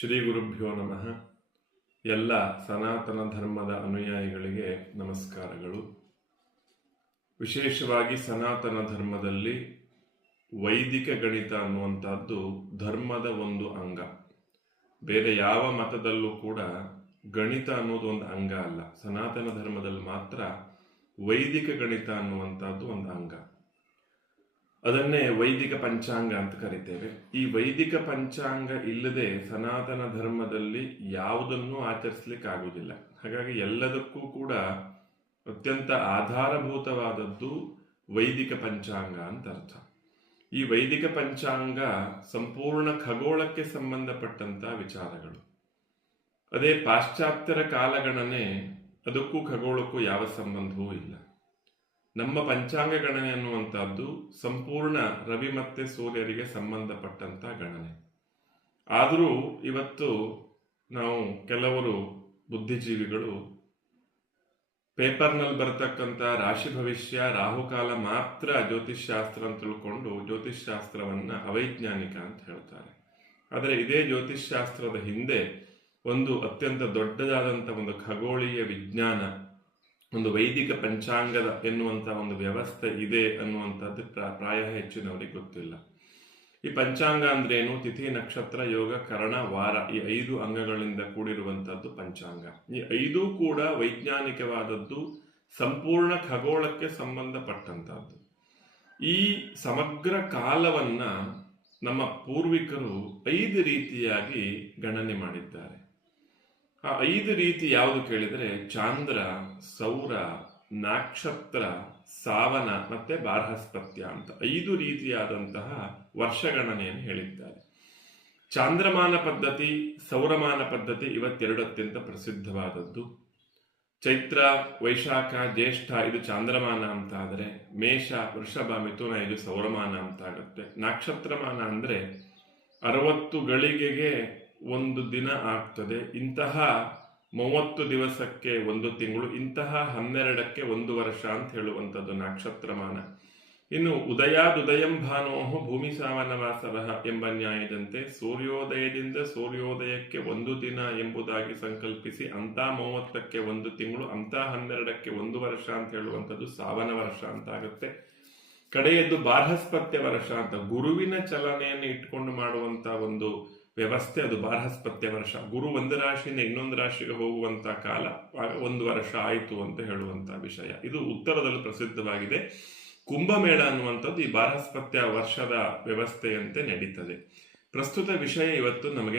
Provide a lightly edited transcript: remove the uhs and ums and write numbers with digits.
ಶ್ರೀ ಗುರುಭ್ಯೋ ನಮಃ. ಎಲ್ಲ ಸನಾತನ ಧರ್ಮದ ಅನುಯಾಯಿಗಳಿಗೆ ನಮಸ್ಕಾರಗಳು. ವಿಶೇಷವಾಗಿ ಸನಾತನ ಧರ್ಮದಲ್ಲಿ ವೈದಿಕ ಗಣಿತ ಅನ್ನುವಂಥದ್ದು ಧರ್ಮದ ಒಂದು ಅಂಗ. ಬೇರೆ ಯಾವ ಮತದಲ್ಲೂ ಕೂಡ ಗಣಿತ ಅನ್ನೋದು ಒಂದು ಅಂಗ ಅಲ್ಲ. ಸನಾತನ ಧರ್ಮದಲ್ಲಿ ಮಾತ್ರ ವೈದಿಕ ಗಣಿತ ಅನ್ನುವಂಥದ್ದು ಒಂದು ಅಂಗ. ಅದನ್ನೇ ವೈದಿಕ ಪಂಚಾಂಗ ಅಂತ ಕರಿತೇವೆ. ಈ ವೈದಿಕ ಪಂಚಾಂಗ ಇಲ್ಲದೆ ಸನಾತನ ಧರ್ಮದಲ್ಲಿ ಯಾವುದನ್ನು ಆಚರಿಸಲಿಕ್ಕೆ ಆಗುವುದಿಲ್ಲ. ಹಾಗಾಗಿ ಎಲ್ಲದಕ್ಕೂ ಕೂಡ ಅತ್ಯಂತ ಆಧಾರಭೂತವಾದದ್ದು ವೈದಿಕ ಪಂಚಾಂಗ ಅಂತ ಅರ್ಥ. ಈ ವೈದಿಕ ಪಂಚಾಂಗ ಸಂಪೂರ್ಣ ಖಗೋಳಕ್ಕೆ ಸಂಬಂಧಪಟ್ಟಂತ ವಿಚಾರಗಳು. ಅದೇ ಪಾಶ್ಚಾತ್ಯರ ಕಾಲಗಣನೆ, ಅದಕ್ಕೂ ಖಗೋಳಕ್ಕೂ ಯಾವ ಸಂಬಂಧವೂ ಇಲ್ಲ. ನಮ್ಮ ಪಂಚಾಂಗ ಗಣನೆ ಅನ್ನುವಂಥದ್ದು ಸಂಪೂರ್ಣ ರವಿ ಮತ್ತೆ ಸೂರ್ಯರಿಗೆ ಸಂಬಂಧಪಟ್ಟಂತ ಗಣನೆ. ಆದರೂ ಇವತ್ತು ನಾವು ಕೆಲವರು ಬುದ್ಧಿಜೀವಿಗಳು ಪೇಪರ್ನಲ್ಲಿ ಬರತಕ್ಕಂಥ ರಾಶಿ ಭವಿಷ್ಯ, ರಾಹುಕಾಲ ಮಾತ್ರ ಜ್ಯೋತಿಷ್ಶಾಸ್ತ್ರ ಅಂತ ತಿಳ್ಕೊಂಡು ಜ್ಯೋತಿಷ್ಶಾಸ್ತ್ರವನ್ನ ಅವೈಜ್ಞಾನಿಕ ಅಂತ ಹೇಳ್ತಾರೆ. ಆದರೆ ಇದೇ ಜ್ಯೋತಿಷ್ಶಾಸ್ತ್ರದ ಹಿಂದೆ ಒಂದು ಅತ್ಯಂತ ದೊಡ್ಡದಾದಂಥ ಒಂದು ಖಗೋಳೀಯ ವಿಜ್ಞಾನ, ಒಂದು ವೈದಿಕ ಪಂಚಾಂಗದ ಎನ್ನುವಂಥ ಒಂದು ವ್ಯವಸ್ಥೆ ಇದೆ ಅನ್ನುವಂಥದ್ದು ಪ್ರಾಯ ಹೆಚ್ಚಿನವರಿಗೆ ಗೊತ್ತಿಲ್ಲ. ಈ ಪಂಚಾಂಗ ಅಂದ್ರೇನು? ತಿಥಿ, ನಕ್ಷತ್ರ, ಯೋಗ, ಕರಣ, ವಾರ, ಈ 5 ಅಂಗಗಳಿಂದ ಕೂಡಿರುವಂಥದ್ದು ಪಂಚಾಂಗ. ಈ 5 ಕೂಡ ವೈಜ್ಞಾನಿಕವಾದದ್ದು, ಸಂಪೂರ್ಣ ಖಗೋಳಕ್ಕೆ ಸಂಬಂಧಪಟ್ಟಂತಹದ್ದು. ಈ ಸಮಗ್ರ ಕಾಲವನ್ನ ನಮ್ಮ ಪೂರ್ವಿಕರು 5 ರೀತಿಯಾಗಿ ಗಣನೆ ಮಾಡಿದ್ದಾರೆ. ಆ 5 ರೀತಿ ಯಾವುದು ಕೇಳಿದರೆ ಚಾಂದ್ರ, ಸೌರ, ನಕ್ಷತ್ರ, ಸಾವನ ಮತ್ತೆ ಬಾರ್ಹಸ್ಪತ್ಯ ಅಂತ 5 ರೀತಿಯಾದಂತಹ ವರ್ಷಗಣನೆಯನ್ನು ಹೇಳಿದ್ದಾರೆ. ಚಾಂದ್ರಮಾನ ಪದ್ಧತಿ, ಸೌರಮಾನ ಪದ್ಧತಿ ಇವತ್ತೆರಡು ಅತ್ಯಂತ ಪ್ರಸಿದ್ಧವಾದದ್ದು. ಚೈತ್ರ, ವೈಶಾಖ, ಜ್ಯೇಷ್ಠ ಇದು ಚಾಂದ್ರಮಾನ ಅಂತ ಆದರೆ, ಮೇಷ, ವೃಷಭ, ಮಿಥುನ ಇದು ಸೌರಮಾನ ಅಂತ ಆಗುತ್ತೆ. ನಕ್ಷತ್ರಮಾನ ಅಂದ್ರೆ 60 ಗಳಿಗೆಗೆ ಒಂದು ದಿನ ಆಗ್ತದೆ. ಇಂತಹ 30 ದಿವಸಕ್ಕೆ 1 ತಿಂಗಳು, ಇಂತಹ 12ಕ್ಕೆ 1 ವರ್ಷ ಅಂತ ಹೇಳುವಂಥದ್ದು ನಕ್ಷತ್ರಮಾನ. ಇನ್ನು ಉದಯಾದುದಯಂ ಭಾನೋಹು ಭೂಮಿ ಸಾವನವಾಸರಃ ಎಂಬ ನ್ಯಾಯದಂತೆ ಸೂರ್ಯೋದಯದಿಂದ ಸೂರ್ಯೋದಯಕ್ಕೆ 1 ದಿನ ಎಂಬುದಾಗಿ ಸಂಕಲ್ಪಿಸಿ ಅಂತ 30ಕ್ಕೆ 1 ತಿಂಗಳು, ಅಂತ 12ಕ್ಕೆ 1 ವರ್ಷ ಅಂತ ಹೇಳುವಂಥದ್ದು ಸಾವನ ವರ್ಷ ಅಂತ ಆಗುತ್ತೆ. ಕಡೆಯದ್ದು ಬಾರ್ಹಸ್ಪತ್ಯ ವರ್ಷ ಅಂತ, ಗುರುವಿನ ಚಲನೆಯನ್ನು ಇಟ್ಕೊಂಡು ಮಾಡುವಂತ ಒಂದು ವ್ಯವಸ್ಥೆ, ಅದು ಬಾರ್ಹಸ್ಪತ್ಯ ವರ್ಷ. ಗುರು ಒಂದು ರಾಶಿಯಿಂದ ಇನ್ನೊಂದು ರಾಶಿಗೆ ಹೋಗುವಂತ ಕಾಲ, 1 ವರ್ಷ ಆಯಿತು ಅಂತ ಹೇಳುವಂತ ವಿಷಯ. ಇದು ಉತ್ತರದಲ್ಲಿ ಪ್ರಸಿದ್ಧವಾಗಿದೆ. ಕುಂಭಮೇಳ ಅನ್ನುವಂಥದ್ದು ಈ ಬಾರ್ಹಸ್ಪತ್ಯ ವರ್ಷದ ವ್ಯವಸ್ಥೆಯಂತೆ ನಡೀತದೆ. ಪ್ರಸ್ತುತ ವಿಷಯ ಇವತ್ತು ನಮಗೆ